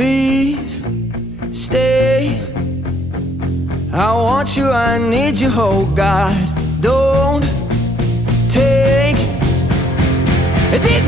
Please stay. I want you, I need you, oh God. Don't take this